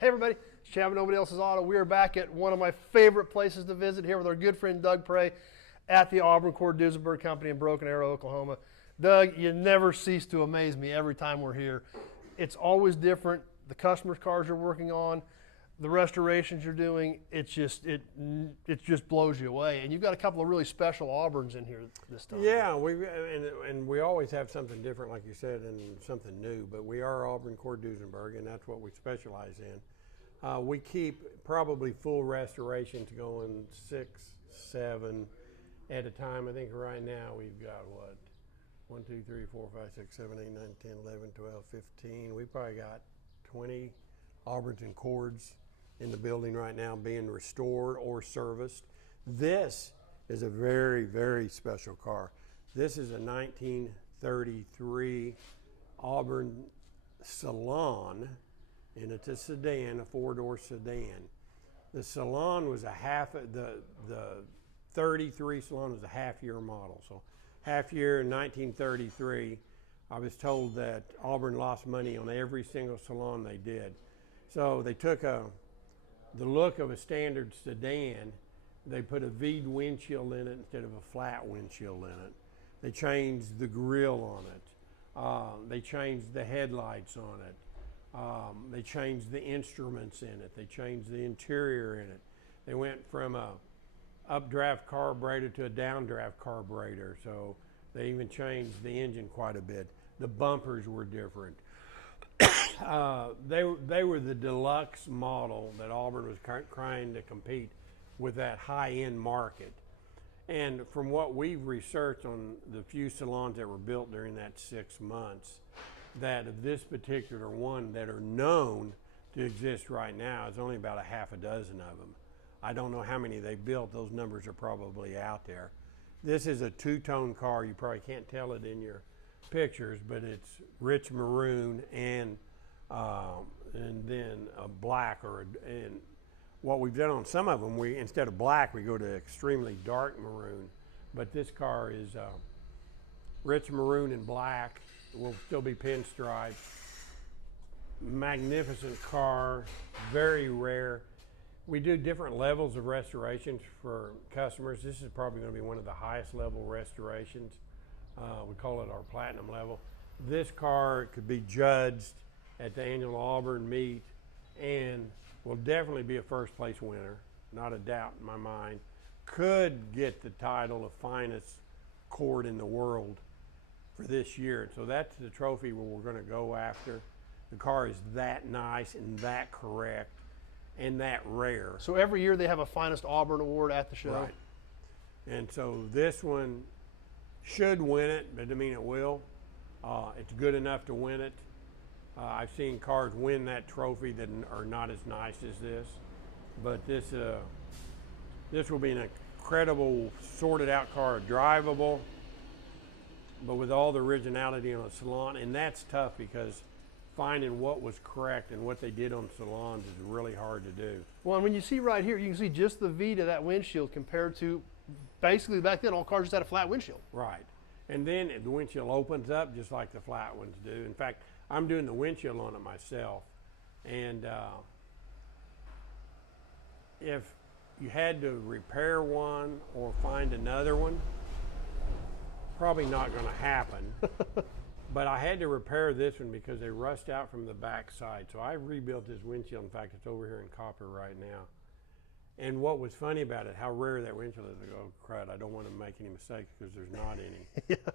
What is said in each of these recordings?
Hey everybody, it's Chad with Nobody Else's Auto. We are back at one of my favorite places to visit here with our good friend Doug Prey at the Auburn Cord Duesenberg Company in Broken Arrow, Oklahoma. Doug, you never cease to amaze me every time we're here. It's always different. The customers' cars you're working on, the restorations you're doing, it just blows you away. And you've got a couple of really special Auburns in here this time. Yeah, we always have something different, like you said, and something new. But we are Auburn Cord Duesenberg, and that's what we specialize in. We keep probably full restorations going 6, 7 at a time. I think right now we've got what? 1, 2, 3, 4, 5, 6, 7, 8, 9, 10, 11, 12, 15. We probably got 20 Auburns and Cords in the building right now being restored or serviced. This is a very, very special car. This is a 1933 Auburn Salon, and it's a sedan, a 4-door sedan. The Salon was the 33 Salon was a half-year model. So half-year in 1933, I was told that Auburn lost money on every single Salon they did. So they took the look of a standard sedan, they put a V'd windshield in it instead of a flat windshield in it. They changed the grille on it. They changed the headlights on it. They changed the instruments in it. They changed the interior in it. They went from a updraft carburetor to a downdraft carburetor. So they even changed the engine quite a bit. The bumpers were different. They were the deluxe model that Auburn was trying to compete with that high-end market. And from what we've researched on the few salons that were built during that 6 months, that of this particular one that are known to exist right now is only about a half a dozen of them. I don't know how many they built. Those numbers are probably out there. This is a two-tone car. You probably can't tell it in your pictures, but it's rich maroon and then a black and what we've done on some of them, instead of black, we go to extremely dark maroon. But this car is rich maroon and black. It will still be pinstripe. Magnificent car, very rare. We do different levels of restorations for customers. This is probably going to be one of the highest level restorations. We call it our platinum level. This car could be judged at the annual Auburn meet and will definitely be a first place winner, not a doubt in my mind. Could get the title of finest cord in the world for this year. So that's the trophy where we're going to go after. The car is that nice and that correct and that rare. So every year they have a finest Auburn award at the show? Right. And so this one should win it, but I mean it will. It's good enough to win it. I've seen cars win that trophy that are not as nice as this, but this will be an incredible, sorted out car, drivable, but with all the originality on the Salon, and that's tough because finding what was correct and what they did on salons is really hard to do. Well, and when you see right here, you can see just the V to that windshield compared to basically back then all cars just had a flat windshield. Right. And then the windshield opens up just like the flat ones do. In fact, I'm doing the windshield on it myself. And if you had to repair one or find another one, probably not going to happen. But I had to repair this one because they rust out from the back side. So I rebuilt this windshield. In fact, it's over here in copper right now. And what was funny about it, how rare that windshield is, I go, crud, I don't want to make any mistakes because there's not any. Yeah.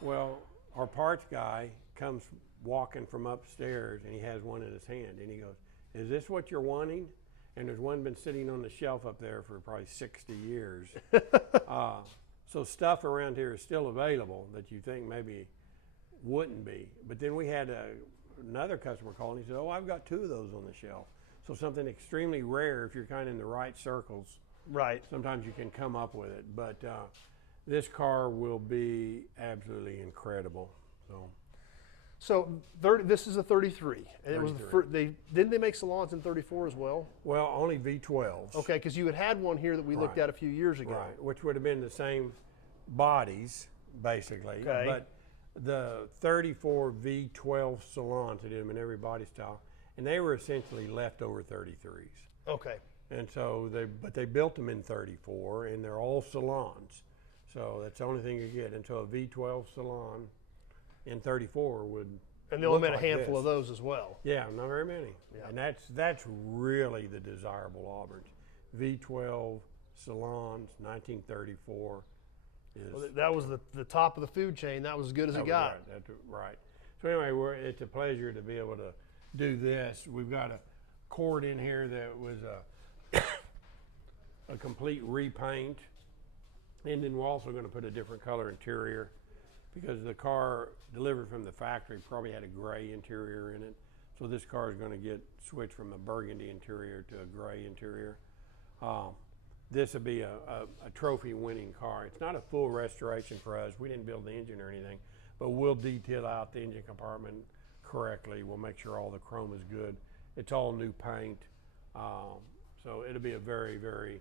Well, our parts guy comes walking from upstairs and he has one in his hand and he goes, is this what you're wanting? And there's one been sitting on the shelf up there for probably 60 years. So stuff around here is still available that you think maybe wouldn't be. But then we had another customer call and he said, oh, I've got 2 of those on the shelf. So something extremely rare, if you're kind of in the right circles, right, sometimes you can come up with it. But this car will be absolutely incredible. So this is a 33. And it was didn't they make Salons in 34 as well? Well, only V12s. Okay, because you had one here that we looked at a few years ago. Right, which would have been the same bodies, basically. Okay. But the 34 V12 Salons, they did them in every body style. and they were essentially leftover 33s. Okay. And so they built them in 34, and they're all salons. So that's the only thing you get. And so a V12 salon in 34 would. And they only made a like handful this. of those as well. Yeah, not very many. Yeah. And that's really the desirable Auburns. V12 salons, 1934. Well, that was the top of the food chain. That was as good as it got. Right, that's right. So anyway, it's a pleasure to be able to do this. We've got a cord in here that was a complete repaint. And then we're also going to put a different color interior because the car delivered from the factory probably had a gray interior in it. So this car is going to get switched from a burgundy interior to a gray interior. This will be a trophy winning car. It's not a full restoration for us. We didn't build the engine or anything, but we'll detail out the engine compartment correctly. We'll make sure all the chrome is good. It's all new paint. So it'll be a very, very,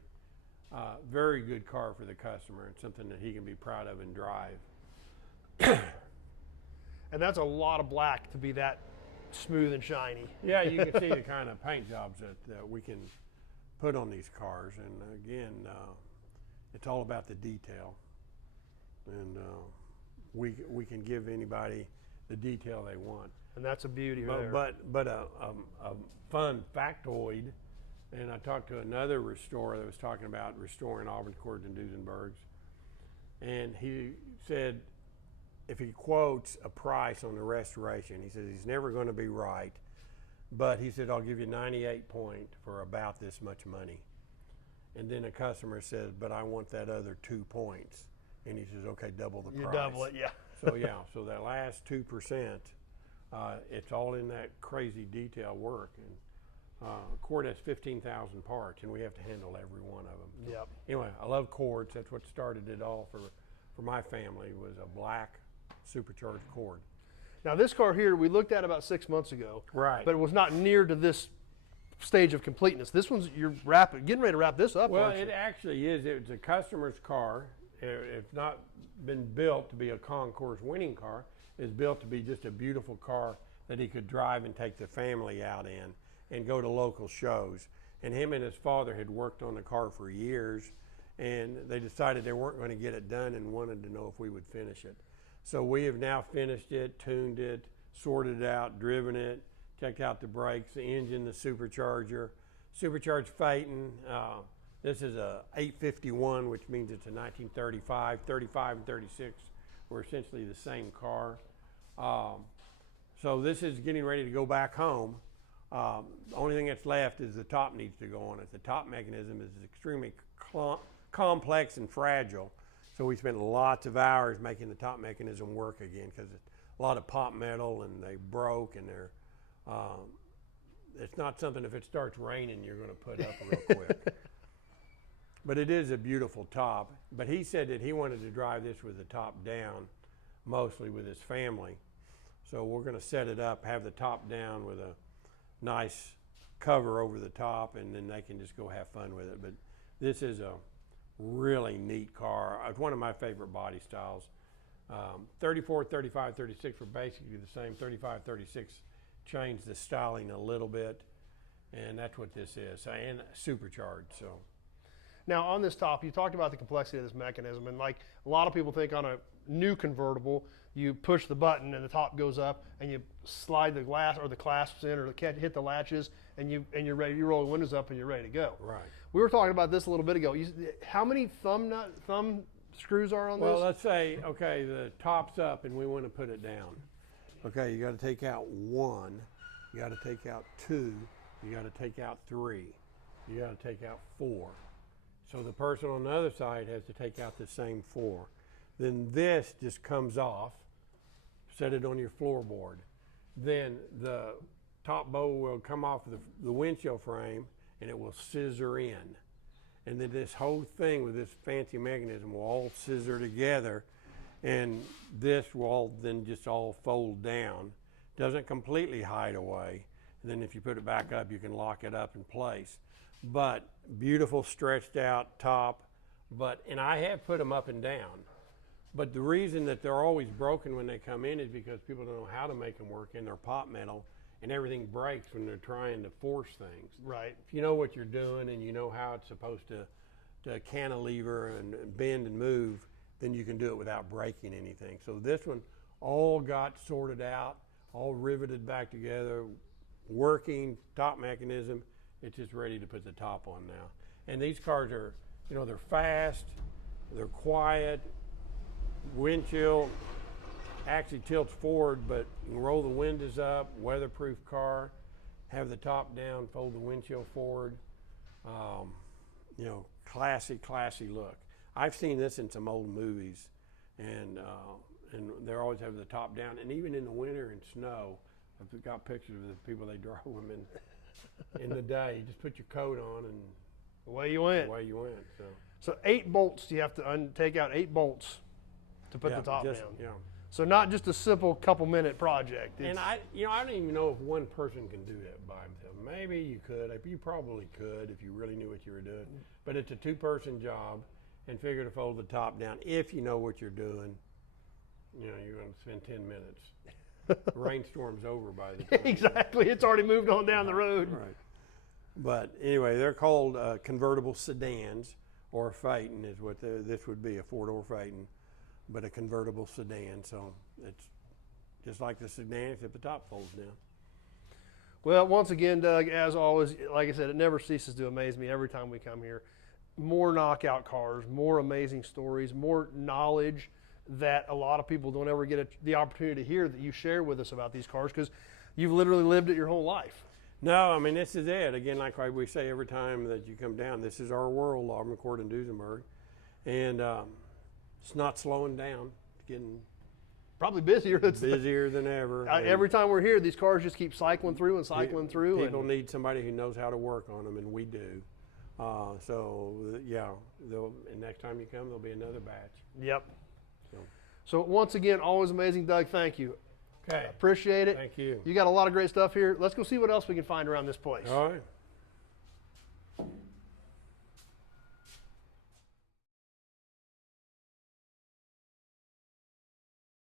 very good car for the customer and something that he can be proud of and drive. And that's a lot of black to be that smooth and shiny. Yeah, you can see the kind of paint jobs that we can put on these cars. And again, it's all about the detail. And we can give anybody the detail they want. And that's a beauty there. But a fun factoid, and I talked to another restorer that was talking about restoring Auburn Cord Duesenbergs, and he said if he quotes a price on the restoration, he says he's never going to be right, but he said, I'll give you 98 point for about this much money. And then a customer says, but I want that other 2 points. And he says, okay, double the price. You double it, yeah. So yeah, so that last 2%, it's all in that crazy detail work. And cord has 15,000 parts, and we have to handle every one of them. So Yep. anyway, I love cords. That's what started it all for my family, was a black supercharged cord. Now this car here, we looked at about 6 months ago. Right. But it was not near to this stage of completeness. This one's, you're getting ready to wrap this up, Well, aren't you? it actually is. It's a customer's car. It's not been built to be a concourse winning car. It's built to be just a beautiful car that he could drive and take the family out in and go to local shows. And him and his father had worked on the car for years, and they decided they weren't going to get it done and wanted to know if we would finish it. So we have now finished it, tuned it, sorted it out, driven it, checked out the brakes, the engine, the supercharger, supercharged Phaeton. This is a 851, which means it's a 1935. 35 and 36 were essentially the same car. So this is getting ready to go back home. The only thing that's left is the top needs to go on it. The top mechanism is extremely complex and fragile. So we spent lots of hours making the top mechanism work again because it's a lot of pop metal and they broke, and they're, it's not something if it starts raining you're going to put up real quick. But it is a beautiful top. But he said that he wanted to drive this with the top down, mostly with his family. So we're going to set it up, have the top down with a nice cover over the top, and then they can just go have fun with it. But this is a really neat car. It's one of my favorite body styles. 34, 35, 36 were basically the same. 35, 36 changed the styling a little bit, and that's what this is, and supercharged. So Now on this top, you talked about the complexity of this mechanism, and like a lot of people think on a new convertible, you push the button and the top goes up, and you slide the glass or the clasps in, or hit the latches, and you're ready. You roll the windows up and you're ready to go. right. We were talking about this a little bit ago. How many thumb screws are on this? Well, let's say, okay, the top's up and we want to put it down. Okay, you got to take out 1, you got to take out 2, you got to take out 3, you got to take out 4. So the person on the other side has to take out the same 4. Then this just comes off, set it on your floorboard. Then the top bow will come off the windshield frame, and it will scissor in. And then this whole thing with this fancy mechanism will all scissor together, and this will all then just all fold down. Doesn't completely hide away. And then if you put it back up, you can lock it up in place. But beautiful stretched out top, and I have put them up and down. But the reason that they're always broken when they come in is because people don't know how to make them work, and they're pop metal, and everything breaks when they're trying to force things. Right. If you know what you're doing and you know how it's supposed to cantilever and bend and move, then you can do it without breaking anything. So this one all got sorted out, all riveted back together, working top mechanism. It's just ready to put the top on now. And these cars are, you know, they're fast, they're quiet, wind chill actually tilts forward, but you can roll the windows up, weatherproof car, have the top down, fold the windshield forward. You know, classy look. I've seen this in some old movies, and they're always having the top down, and even in the winter and snow, I've got pictures of the people they drove them in the day. You just put your coat on and away you went. So 8 bolts, you have to take out 8 bolts to put the top down. Yeah. So not just a simple couple-minute project. And I don't even know if one person can do that by themselves. Maybe you could. You probably could if you really knew what you were doing. But it's a 2-person job, and figure to fold the top down. If you know what you're doing, you know, you're going to spend 10 minutes. The rainstorm's over by the time. Exactly. It's already moved on down the road. Right. But anyway, they're called convertible sedans, or a Phaeton is what this would be, a 4-door Phaeton, but a convertible sedan. So it's just like the sedan, except the top folds down. Well, once again, Doug, as always, like I said, it never ceases to amaze me every time we come here. More knockout cars, more amazing stories, more knowledge that a lot of people don't ever get the opportunity to hear that you share with us about these cars, because you've literally lived it your whole life. No, I mean, this is it. Again, like we say every time that you come down, this is our world, Auburn Cord and Duesenberg. And it's not slowing down. It's getting probably busier. Busier than ever. Every time we're here, these cars just keep cycling through and cycling through. People need somebody who knows how to work on them, and we do. Yeah, and next time you come, there'll be another batch. Yep. So once again, always amazing, Doug. Thank you. Okay. Appreciate it. Thank you. You got a lot of great stuff here. Let's go see what else we can find around this place. All right.